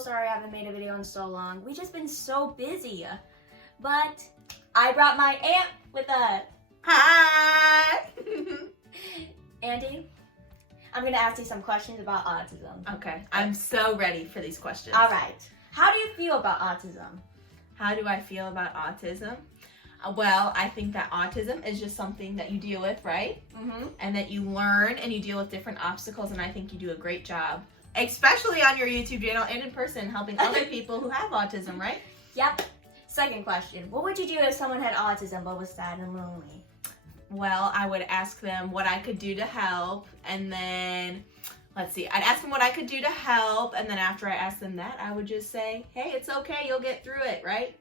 sorry I haven't made a video in so long. We've just been so busy. But I brought my aunt with us. Hi! Andy, I'm going to ask you some questions about autism. Okay, I'm so ready for these questions. All right. How do you feel about autism? How do I feel about autism? Well, I think that autism is just something that you deal with, right? Mm-hmm. And that you learn and you deal with different obstacles, and I think you do a great job, especially on your YouTube channel and in person, helping other people who have autism, right? Yep. Second question. What would you do if someone had autism but was sad and lonely? Well, I would ask them what I could do to help, and then, let's see, I'd ask them what I could do to help, and then after I ask them that, I would just say, hey, it's okay, you'll get through it, right?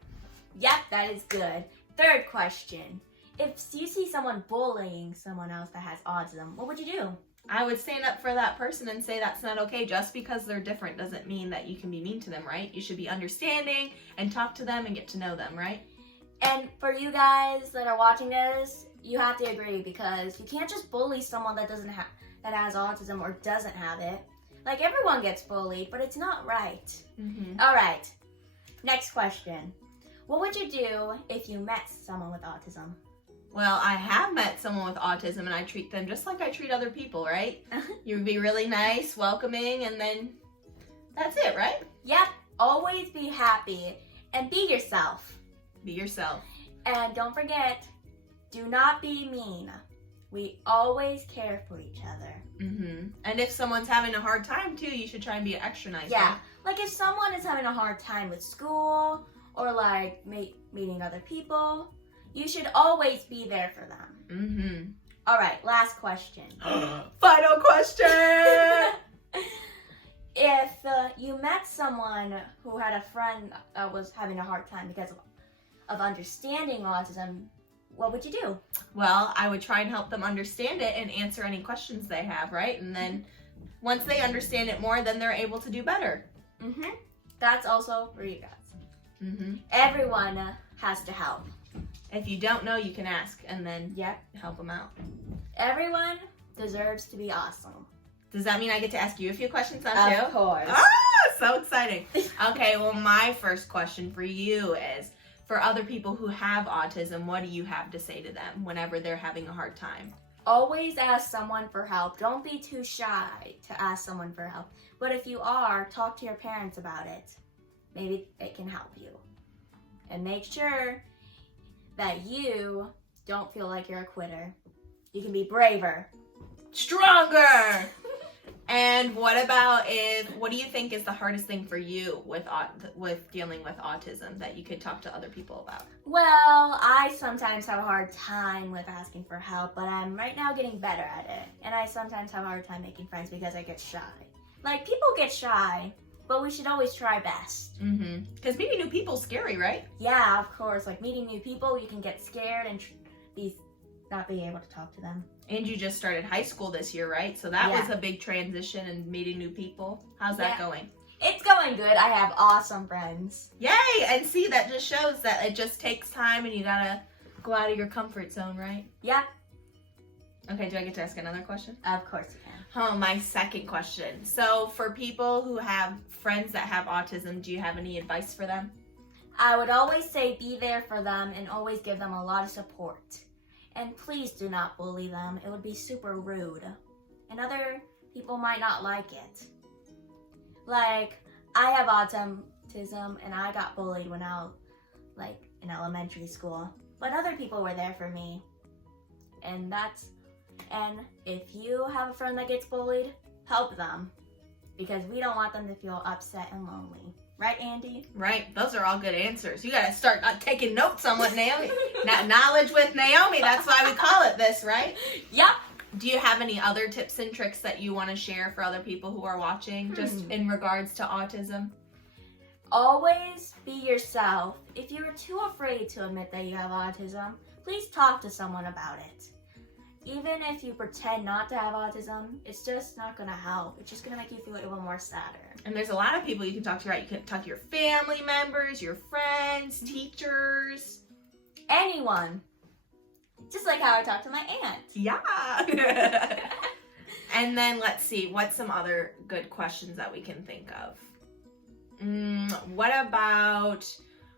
Yep, that is good. Third question. If you see someone bullying someone else that has autism, what would you do? I would stand up for that person and say that's not okay. Just because they're different doesn't mean that you can be mean to them, right? You should be understanding and talk to them and get to know them, right? And for you guys that are watching this, you have to agree, because you can't just bully someone that has autism or doesn't have it. Like, everyone gets bullied, but it's not right. Mm-hmm. All right. Next question. What would you do if you met someone with autism? Well, I have met someone with autism, and I treat them just like I treat other people, right? You would be really nice, welcoming, and then that's it, right? Yep. Always be happy and be yourself. Be yourself. And don't forget, do not be mean. We always care for each other. Mm-hmm. And if someone's having a hard time, too, you should try and be extra nice. Yeah. Right? Like, if someone is having a hard time with school or, like, meeting other people, you should always be there for them. Mm-hmm. All right, last question. Final question! If you met someone who had a friend that was having a hard time because of understanding autism, what would you do? Well, I would try and help them understand it and answer any questions they have, right? And then once they understand it more, then they're able to do better. Mm-hmm. That's also for you guys. Mm-hmm. Everyone has to help. If you don't know, you can ask and then Yep. help them out. Everyone deserves to be awesome. Does that mean I get to ask you a few questions now, too? Of course. Ah, so exciting. Okay, well, my first question for you is, for other people who have autism, what do you have to say to them whenever they're having a hard time? Always ask someone for help. Don't be too shy to ask someone for help. But if you are, talk to your parents about it. Maybe it can help you. And make sure that you don't feel like you're a quitter. You can be braver. Stronger! And what do you think is the hardest thing for you with dealing with autism that you could talk to other people about? Well, I sometimes have a hard time with asking for help, but I'm right now getting better at it. And I sometimes have a hard time making friends because I get shy. Like, people get shy, but we should always try best. Mm-hmm. Because meeting new people is scary, right? Yeah, of course. Like, meeting new people, you can get scared and not be able to talk to them. And you just started high school this year, right? So that was a big transition and meeting new people. How's that going? It's going good. I have awesome friends. Yay! And see, that just shows that it just takes time and you gotta go out of your comfort zone, right? Yeah. Okay, do I get to ask another question? Of course you can. Oh, my second question. So for people who have friends that have autism, do you have any advice for them? I would always say be there for them and always give them a lot of support. And please do not bully them. It would be super rude. And other people might not like it. Like, I have autism and I got bullied when I was in elementary school. But other people were there for me. And if you have a friend that gets bullied, help them. Because we don't want them to feel upset and lonely. Right, Andy? Right. Those are all good answers. You got to start taking notes on what Naomi... Knowledge with Naomi. That's why we call it this, right? Yep. Do you have any other tips and tricks that you want to share for other people who are watching, just in regards to autism? Always be yourself. If you're too afraid to admit that you have autism, please talk to someone about it. Even if you pretend not to have autism, it's just not going to help. It's just going to make you feel even more sadder. And there's a lot of people you can talk to, right? You can talk to your family members, your friends, teachers. Anyone. Just like how I talk to my aunt. Yeah. And then let's see, what's some other good questions that we can think of? What about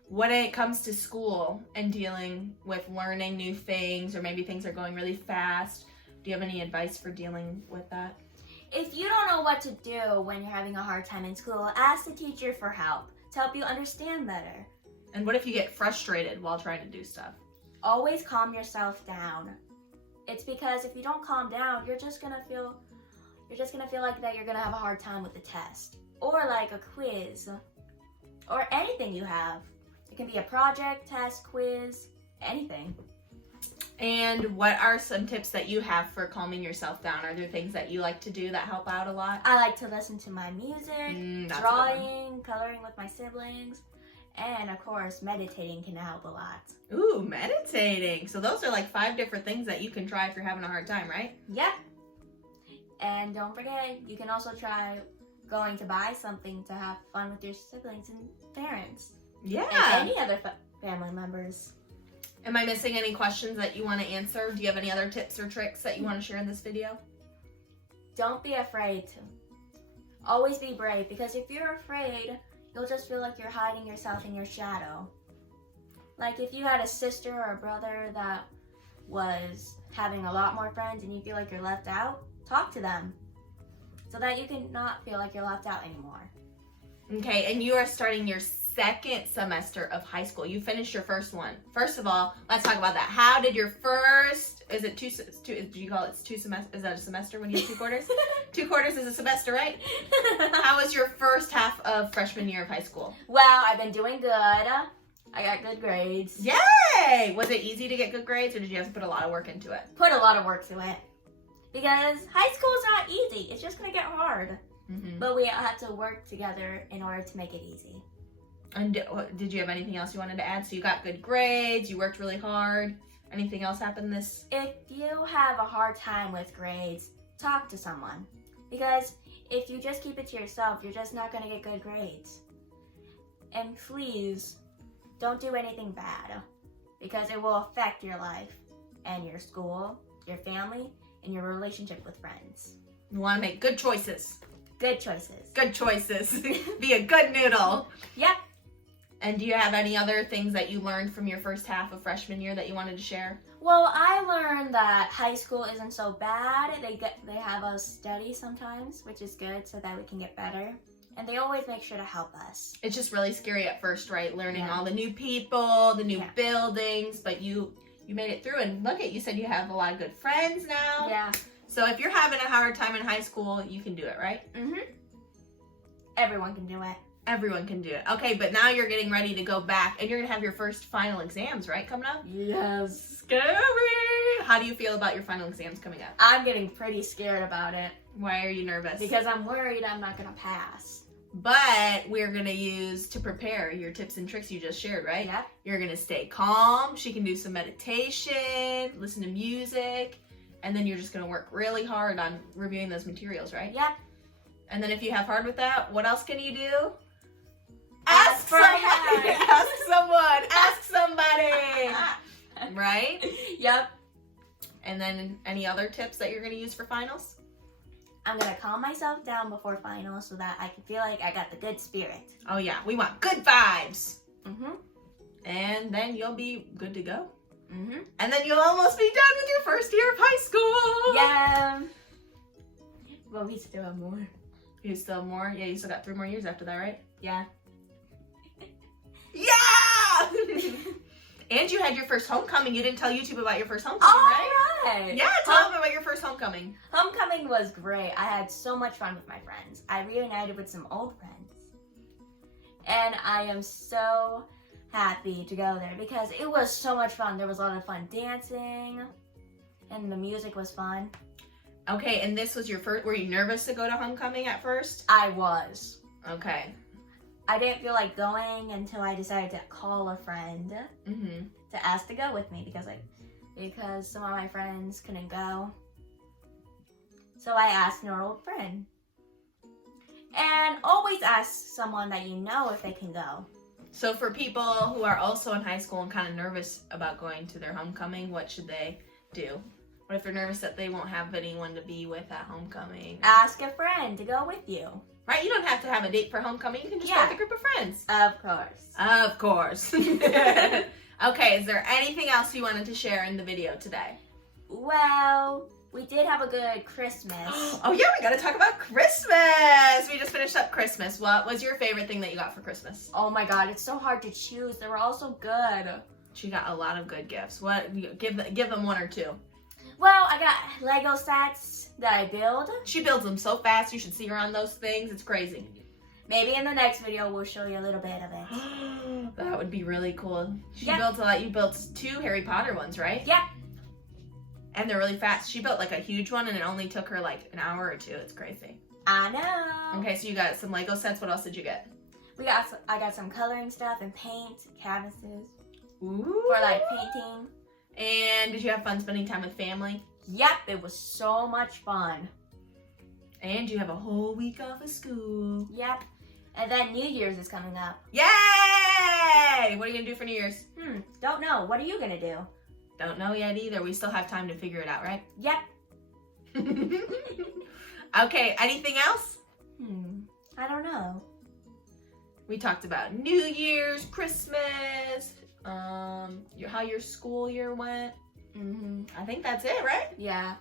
when it comes to school and dealing with learning new things, or maybe things are going really fast? Do you have any advice for dealing with that? If you don't know what to do when you're having a hard time in school, ask the teacher for help to help you understand better. And what if you get frustrated while trying to do stuff? Always calm yourself down. It's because if you don't calm down, you're just gonna feel like that you're gonna have a hard time with the test, or like a quiz, or anything you have. It can be a project, test, quiz, anything. And what are some tips that you have for calming yourself down? Are there things that you like to do that help out a lot? I like to listen to my music, That's a good one. drawing, coloring with my siblings, and of course, meditating can help a lot. Ooh, meditating. So those are like 5 different things that you can try if you're having a hard time, right? Yep. And don't forget, you can also try going to buy something to have fun with your siblings and parents. Yeah. And any other family members. Am I missing any questions that you want to answer? Do you have any other tips or tricks that you want to share in this video? Don't be afraid to. Always be brave, because if you're afraid, you'll just feel like you're hiding yourself in your shadow. Like if you had a sister or a brother that was having a lot more friends and you feel like you're left out, talk to them so that you can not feel like you're left out anymore. Okay, and you are starting your 2nd semester of high school. You finished your first one. First of all, let's talk about that. How did your first, is it two, do you call it 2 semesters? Is that a semester when you have 2 quarters? 2 quarters is a semester, right? How was your first half of freshman year of high school? Well, I've been doing good. I got good grades. Yay! Was it easy to get good grades, or did you have to put a lot of work into it? Put a lot of work to it. Because high school is not easy. It's just going to get hard. Mm-hmm. But we have to work together in order to make it easy. And did you have anything else you wanted to add? So you got good grades, you worked really hard. Anything else happen this? If you have a hard time with grades, talk to someone. Because if you just keep it to yourself, you're just not going to get good grades. And please, don't do anything bad. Because it will affect your life and your school, your family, and your relationship with friends. You want to make good choices. Good choices. Good choices. Be a good noodle. Yep. And do you have any other things that you learned from your first half of freshman year that you wanted to share? Well, I learned that high school isn't so bad. They have us study sometimes, which is good so that we can get better. And they always make sure to help us. It's just really scary at first, right? Learning Yeah. all the new people, the new buildings, but you made it through, and look at, you said you have a lot of good friends now. Yeah. So if you're having a hard time in high school, you can do it, right? Mm-hmm. Everyone can do it. Everyone can do it. Okay, but now you're getting ready to go back, and you're going to have your first final exams, right, coming up? Yes. Scary! How do you feel about your final exams coming up? I'm getting pretty scared about it. Why are you nervous? Because I'm worried I'm not going to pass. But we're going to use, to prepare, your tips and tricks you just shared, right? Yeah. You're going to stay calm. She can do some meditation, listen to music, and then you're just going to work really hard on reviewing those materials, right? Yep. And then if you have hard with that, what else can you do? Ask for somebody. help. Ask someone. Ask somebody. Right? Yep. And then any other tips that you're going to use for finals? I'm going to calm myself down before finals so that I can feel like I got the good spirit. Oh, yeah. We want good vibes. Mm-hmm. And then you'll be good to go. Mm-hmm. And then you'll almost be done with your first year of high school. Yeah. But we still have more. You still have more? Yeah, you still got 3 more years after that, right? Yeah. Yeah! And you had your first homecoming. You didn't tell YouTube about your first homecoming, right? Alright. Yeah, tell them about your first homecoming. Homecoming was great. I had so much fun with my friends. I reunited with some old friends. And I am so happy to go there because it was so much fun. There was a lot of fun dancing and the music was fun. Okay, and this was your first, were you nervous to go to homecoming at first? I was. Okay. I didn't feel like going until I decided to call a friend Mm-hmm. to ask to go with me because some of my friends couldn't go. So I asked an old friend. And always ask someone that you know if they can go. So for people who are also in high school and kind of nervous about going to their homecoming, what should they do? What if they're nervous that they won't have anyone to be with at homecoming? Ask a friend to go with you. Right? You don't have to have a date for homecoming. You can just go with a group of friends. Of course. Of course. Okay, is there anything else you wanted to share in the video today? Well, we did have a good Christmas. Oh yeah, we gotta talk about Christmas. We just finished up Christmas. What was your favorite thing that you got for Christmas? Oh my god, it's so hard to choose. They were all so good. She got a lot of good gifts. What? Give them one or two. Well, I got Lego sets that I build. She builds them so fast. You should see her on those things. It's crazy. Maybe in the next video we'll show you a little bit of it. That would be really cool. She Yep. built a lot. You built 2 Harry Potter ones, right? Yep. And they're really fast. She built like a huge one and it only took her like an hour or 2. It's crazy. I know. Okay, so you got some Lego sets. What else did you get? I got some coloring stuff and paint, canvases Ooh. for like painting. And did you have fun spending time with family? Yep, it was so much fun. And you have a whole week off of school. Yep. And then New Year's is coming up. Yay! What are you gonna do for New Year's? Don't know. What are you gonna do? Don't know yet either. We still have time to figure it out, right? Yep. Okay, anything else? I don't know. We talked about New Year's, Christmas, how your school year went. I think that's it, right? Yeah.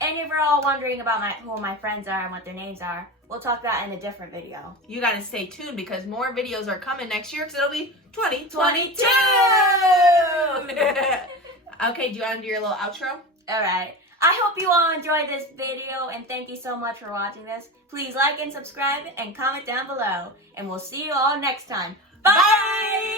And if you're all wondering about who my friends are and what their names are, we'll talk that in a different video. You gotta stay tuned because more videos are coming next year because it'll be 2022! Okay, do you want to do your little outro? Alright. I hope you all enjoyed this video and thank you so much for watching this. Please like and subscribe and comment down below. And we'll see you all next time. Bye!